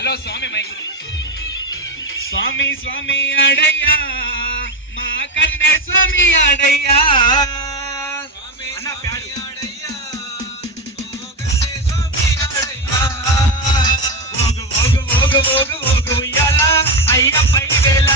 Hello స్వామి mic. స్వామి స్వామి అడయ్యా మా కన్నే స్వామి అడయ్యా అన్న ప్యాడు ఓగు ఓగు ఓగు ఓగు ఓగు ఉయ్యాల అయ్యప్పై వేళ